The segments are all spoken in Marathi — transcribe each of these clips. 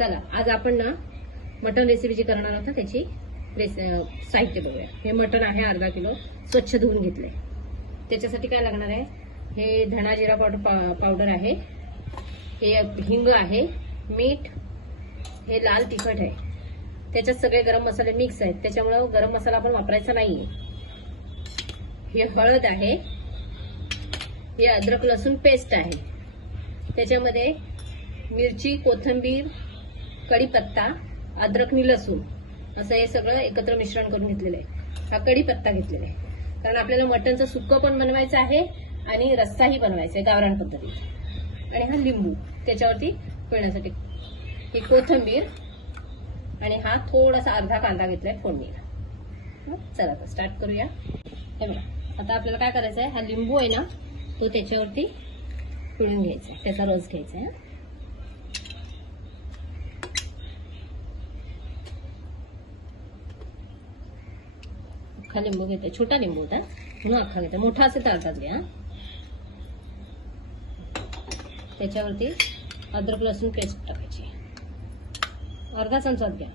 चला आज आपण ना मटन रेसिपी जी करणार आहोत त्याची साहित्य बघूया। हे मटन आहे अर्धा किलो, स्वच्छ धुवून घेतले। त्याच्यासाठी काय लागणार आहे, हे धना जिरा पावडर आहे, हे हिंग आहे, मीठ, हे लाल तिखट आहे, त्याच्यात सगळे गरम मसाले मिक्स आहेत, त्याच्यामुळे गरम मसाला आपण वापरायचा नाहीये। हे हळद आहे, हे अद्रक लसूण पेस्ट आहे, त्याच्यामध्ये मिरची, कोथिंबीर, कढीपत्ता, अद्रकनी लसूण असं हे सगळं एकत्र मिश्रण करून घेतलेलं आहे। हा कढीपत्ता घेतलेला आहे कारण आपल्याला मटनचं सुक्क पण बनवायचं आहे आणि रस्साही बनवायचा आहे गावरान पद्धतीत। आणि हा लिंबू त्याच्यावरती पिळण्यासाठी, ही कोथिंबीर आणि हा थोडासा अर्धा कांदा घेतलाय फोडणीला। चला आता स्टार्ट करूया। हे बघा, आता आपल्याला काय करायचं आहे, हा लिंबू आहे ना तो त्याच्यावरती पिळून घ्यायचा आहे, त्याचा रस घ्यायचा आहे। अख्खा लिंबू घेते, छोटा लिंबू होता म्हणून अख्खा घेते, मोठा असेल तर अर्धाच घ्या। त्याच्यावरती अद्रक लसूण पेस्ट टाकायची, अर्धा चमचाच घ्या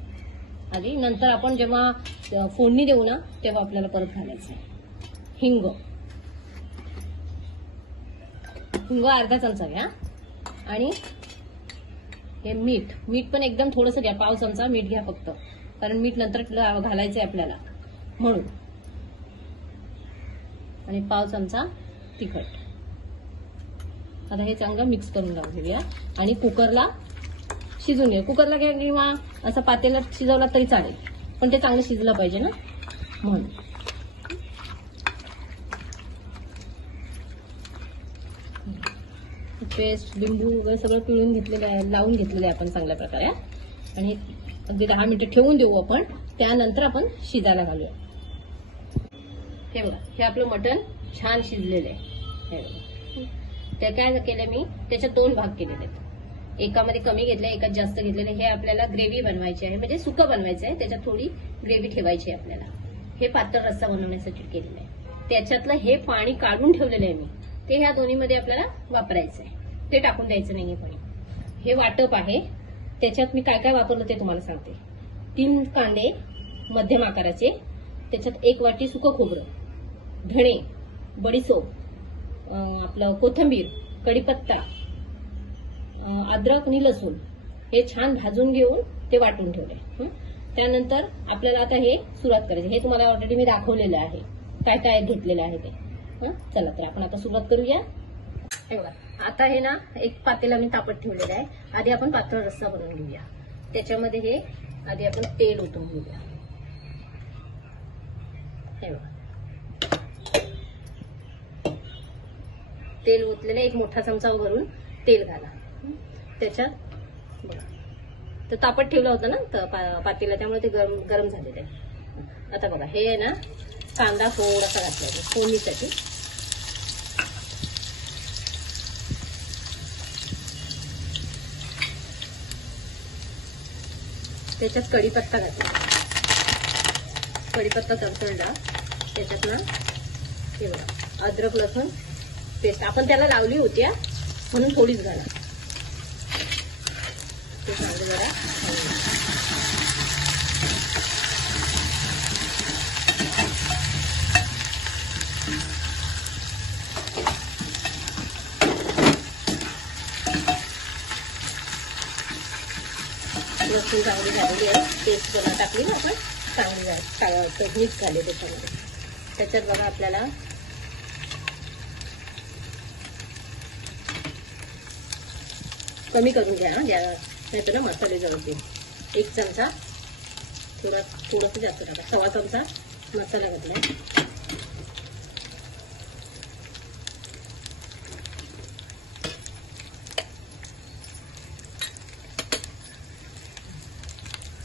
आधी, नंतर आपण जेव्हा फोडणी देऊ ना तेव्हा आपल्याला परत घालायचं आहे। हिंग अर्धा चमचा घ्या आणि हे मीठ पण एकदम थोडंसं घ्या, पाव चमचा मीठ घ्या फक्त, कारण मीठ नंतर घालायचंय आपल्याला म्हणून, आणि पाव चमचा तिखट। आता हे चांगलं मिक्स करून लावून घेऊया आणि कुकरला शिजून घ्या। कुकरला घ्या किंवा असं पातेला शिजवला तरी चालेल, पण ते चांगलं शिजलं पाहिजे ना म्हणून। पेस्ट, लिंबू वगैरे सगळं पिळून घेतलेलं आहे, लावून घेतलेलं आहे आपण चांगल्या प्रकारे, आणि अगदी 10 मिनिटं ठेवून देऊ आपण, त्यानंतर आपण शिजायला घालूया। हे बघा, हे आपलं मटण छान शिजलेलं आहे। हे बघा, ते काय केलं मी, त्याच्यात 2 भाग केलेले आहेत, एकामध्ये कमी घेतले, एकात जास्त घेतलेले। हे आपल्याला ग्रेव्ही बनवायची आहे, म्हणजे सुकं बनवायचं आहे, त्याच्यात थोडी ग्रेव्ही ठेवायची आहे आपल्याला। हे पातळ रस्सा बनवण्यासाठी केलेलं आहे, त्याच्यातलं हे पाणी काढून ठेवलेलं आहे मी, ते ह्या दोन्हीमध्ये आपल्याला वापरायचं आहे, ते टाकून द्यायचं नाहीये पाणी। हे वाटप आहे, त्याच्यात मी काय काय वापरलं ते तुम्हाला सांगते। 3 कांदे मध्यम आकाराचे, त्याच्यात 1 वाटी सुकं खोबरं, धणे, बडीशोप, आपलं कोथिंबीर, कढीपत्ता, अद्रक आणि लसूण हे छान भाजून घेऊन ते वाटून ठेवले। त्यानंतर आपल्याला आता हे सुरुवात करायची, हे तुम्हाला ऑलरेडी मी दाखवलेलं आहे काय काय घेतलेलं आहे ते। चला तर आपण आता सुरुवात करूया। हे बघा, आता हे ना एक पातेला मी तापत ठेवलेलं आहे, आधी आपण पातळ रस्सा बनवून घेऊया। त्याच्यामध्ये हे आधी आपण तेल ओतून घेऊया। हे बघा, तेल ओतलेलं, 1 मोठा चमचा भरून तेल घाला त्याच्यात। बघा, तर तापत ठेवलं होतं ना पातेला, त्यामुळे ते गरम झालेलं आहे। आता बघा, हे ना कांदा थोडासा घातला फोडणीसाठी, त्याच्यात कढीपत्ता घातला, कढीपत्ता तडतडला, त्याच्यात ना हे बघा अद्रक लसूण पेस्ट आपण त्याला लावली होती म्हणून थोडीच घाला, ते चांगलं जरा लसूण चांगली झालेली आहे, पेस्ट जेव्हा टाकली ना आपण चांगली मिक्स झाले त्याच्यामध्ये। त्याच्यात बघा आपल्याला कमी करून घ्या, नाहीतर ना मसाले जळतील। 1 चमचा, थोडंसं जास्त टाका, 1/4 चमचा मसाला घातलाय,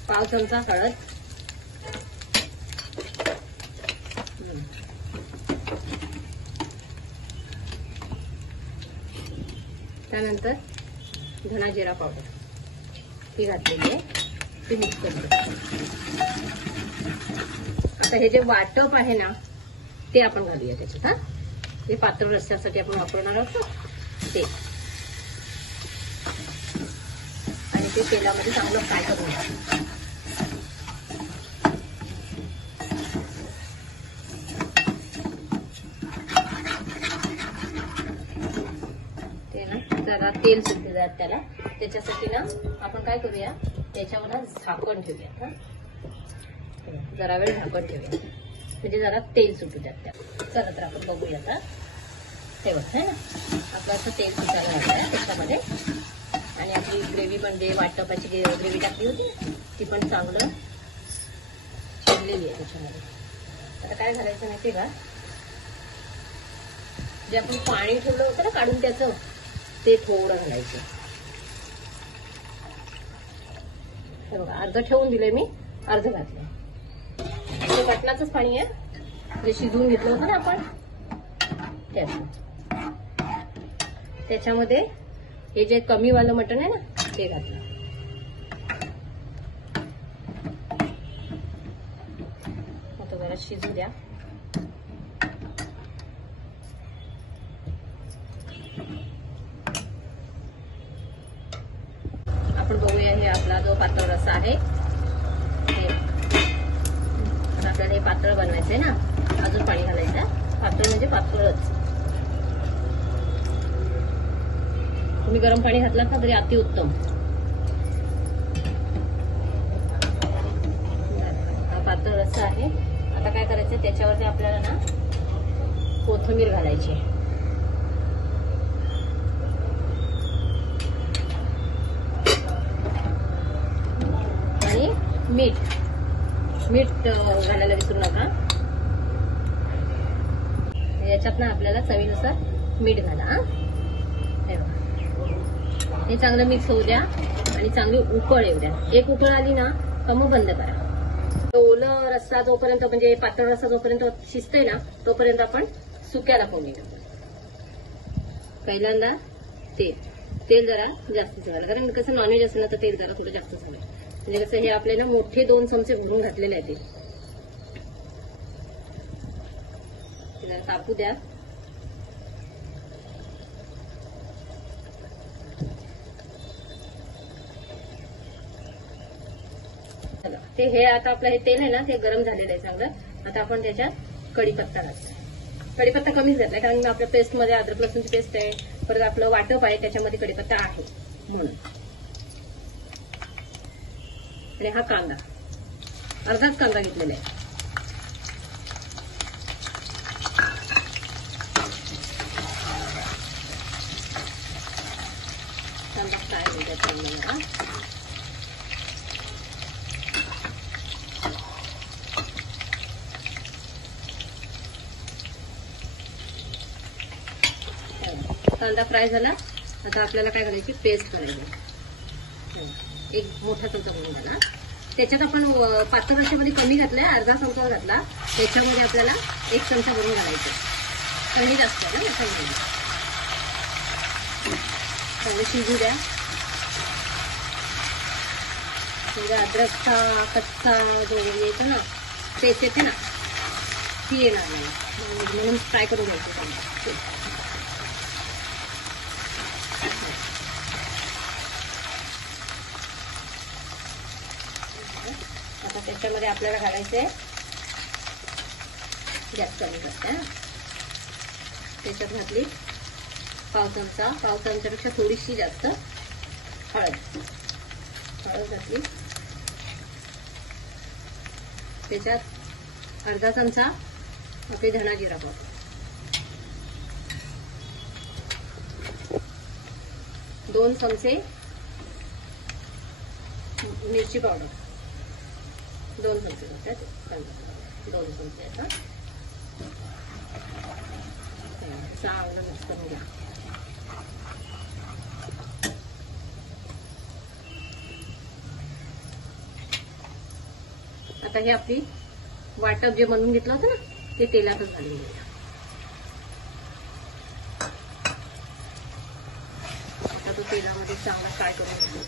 पाव चमचा हळद, त्यानंतर धना जिरा पावडर ही घातलेली आहे, ती मिक्स करते। आता हे जे वाटप आहे ना ते आपण घालूया त्याच्यात। हे पातळ रस्स्यासाठी आपण वापरणार आहोत ते, आणि ते ते तेलामध्ये चांगलं फ्राय करून घ्या. ते ना जरा तेल सुटते जात त्याला. त्याच्यासाठी ना आपण काय करूया, त्याच्यावर ना झाकण ठेवूया. जरा वेळ झाकण ठेवूया म्हणजे जरा तेल सुटू द्यात त्याला. चला तर आपण बघूया आता. ते बघ है ना आपलं असं तेल सुटायला लागलं त्याच्यामध्ये. आणि आपली ग्रेव्ही म्हणजे वाटपाची ग्रेव्ही टाकली होती ती पण चांगलं शिजलेली आहे त्याच्यामध्ये. आता काय घालायचं माहिती का, जे आपण पाणी ठेवलं होतं ना काढून त्याचं, ते थोडं घालायचं. हे बघा अर्ध ठेवून दिलंय मी, अर्ध घातलंय. ते मटणाचंच पाणी आहे जे शिजवून घेतलं होतं ना आपण त्याच्यामध्ये हे जे कमीवालं मटण आहे ना ते घातलं. आता जरा शिजू द्या. आपण बघूया हे आपला जो पातळ रस्सा आहे आपल्याला हे पातळ बनवायचंय ना. अजून पाणी घालायचं. पातळ म्हणजे पातळच. तुम्ही गरम पाणी घातलात ना तरी अति उत्तम. हा पातळ रस्सा आहे. आता काय करायचं, त्याच्यावरती आपल्याला ना कोथिंबीर घालायची आणि मीठ घालायला विसरू नका. याच्यात ना आपल्याला चवीनुसार मीठ घाला. हे चांगलं मिक्स होऊ द्या आणि चांगली उकळ येऊ द्या. एक उकळ आली ना का मग बंद करा. ओलं रस्सा जोपर्यंत म्हणजे पातळ रस्सा जोपर्यंत शिजतोय ना तोपर्यंत आपण सुक्याला फोडणी टाकू. पहिल्यांदा तेल जरा जास्त घाला, कारण कसं नॉनव्हेज असेल ना तर तेल जरा थोडं जास्त झालं म्हणजे कसं हे आपल्याला मोठे 2 चमचे भरून घातलेले आहेत. ते जरा तापू द्या. ते हे आता आपलं हे तेल आहे ना ते गरम झालेलं आहे चांगलं. आता आपण त्याच्यात कढीपत्ता घालतो. कढीपत्ता कमीच घातलाय कारण आपल्या पेस्टमध्ये अद्रक लसूणची पेस्ट आहे, परत आपलं वाटप आहे त्याच्यामध्ये कढीपत्ता आहे म्हणून. आणि हा कांदा अर्धाच कांदा घेतलेला आहे. कांदा फ्राय होईल त्याच्यामध्ये. कांदा फ्राय झाला. आता आपल्याला काय करायची, पेस्ट करायची. एक मोठा चमचा भरून घाला. त्याच्यात आपण पातळ रस्स्यामध्ये कमी घातलाय, अर्धा चमचा घातला. त्याच्यामध्ये आपल्याला 1 चमचा भरून घालायचं. कमी जास्त आहे ना त्याच्यामध्ये. चांगलं शिजू द्या. म्हणजे अद्रकचा कच्चा जो येतो ना पेस्ट येते ना ती येणार नाही म्हणून फ्राय करून घ्यायचं कांदा. आता त्याच्यामध्ये आपल्याला घालायचंय जास्त कमी करते. त्याच्यात घातली पाव चमच्यापेक्षा थोडीशी जास्त हळद घातली. त्याच्यात अर्धा चमचा आपले धना जिरा पावडर, 2 चमचे मिरची पावडर, 2 चमचे घालतात. 2 चमचे आता चांगलं मिक्स करून घ्या. आता हे आपली वाटप जे बनवून घेतलं होतं ना ते तेलातच घालून घ्या. आता तो तेलामध्ये चांगला फ्राय करून घ्या.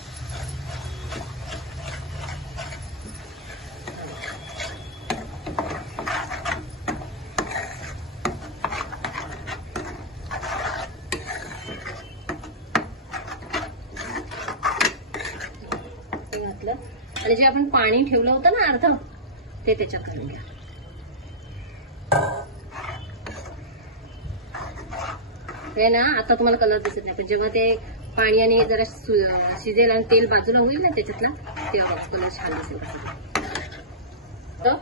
घेतलं आणि जे आपण पाणी ठेवलं होतं ना अर्ध, ते त्याच्यात घालून घ्या. हे ना आता तुम्हाला कलर दिसत नाही, पण जेव्हा ते पाणी आणि जरा शिजेल आणि तेल बाजूला होईल ना त्याच्यातला, तेव्हा कलर छान दिसेल. तर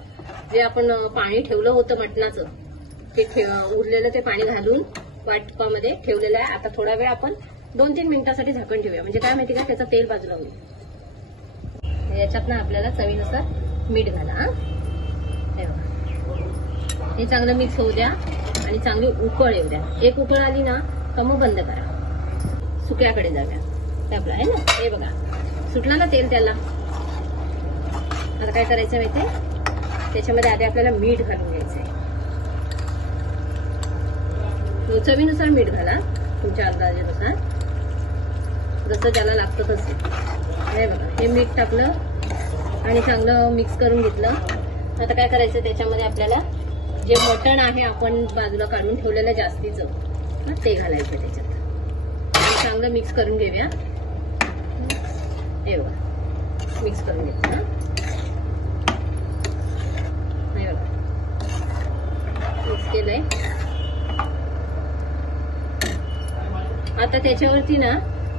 जे आपण पाणी ठेवलं होतं मटणाचं, ते उरलेलं ते पाणी घालून वाटपामध्ये ठेवलेलं आहे. आता थोडा वेळ आपण 2-3 मिनिटांसाठी झाकण ठेवूया. म्हणजे काय माहिती का, त्याचं तेल बाजूला होईल. याच्यात ना आपल्याला चवीनुसार मीठ घाला. हे बघा, हे चांगलं मिक्स होऊ द्या आणि चांगली उकळ येऊ द्या. एक उकळ आली ना तर मग बंद करा, सुक्याकडे जाऊया. ते आपलं आहे ना, हे बघा सुटलं ना तेल त्याला. आता काय करायचं माहितीये, त्याच्यामध्ये आधी आपल्याला मीठ घालून घ्यायचंय. चवीनुसार मीठ घाला, तुमच्या अंदाजानुसार, जसं ज्याला लागतं तसं. हे बघा, हे मीठ टाकलं आणि चांगलं मिक्स करून घेतलं. आता काय करायचं, त्याच्यामध्ये आपल्याला जे मटण आहे आपण बाजूला काढून ठेवलेलं जास्तीचं, ते घालायचं त्याच्यात आणि चांगलं मिक्स करून घेऊया. हे बघा, मिक्स करून घ्यायचं. हे बघा, मिक्स केलंय. आता त्याच्यावरती ना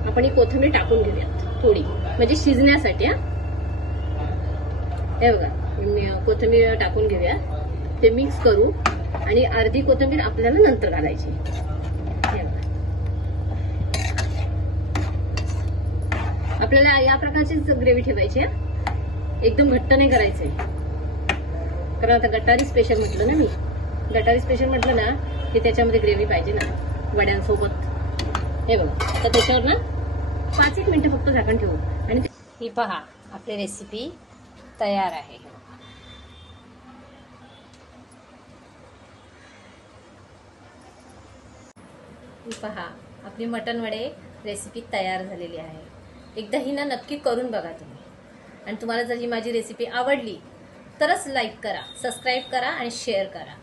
आपण ही कोथिंबीर टाकून घेऊया थोडी, म्हणजे शिजण्यासाठी. हे बघा, कोथिंबीर टाकून घेऊया, ते मिक्स करू आणि अर्धी कोथिंबीर आपल्याला नंतर घालायची. हे बघा, आपल्याला या प्रकारचीच ग्रेव्ही ठेवायची आहे, एकदम घट्ट नाही करायचंय. कारण आता गटारी स्पेशल म्हटलं ना मी, गटारी स्पेशल म्हटलं ना की त्याच्यामध्ये ग्रेव्ही पाहिजे ना वड्यांसोबत. हे बघा, तर त्याच्यावर ना 5-1 मिनिटं फक्त झाकण ठेवू. आणि ही पहा, आपली रेसिपी तयार आहे. ही पहा, आपली मटण वडे रेसिपी तयार झालेली आहे. एकदा ही ना नक्की करून बघा तुम्ही. आणि तुम्हाला जर ही माझी रेसिपी आवडली तरच लाईक करा, सबस्क्राईब करा आणि शेअर करा.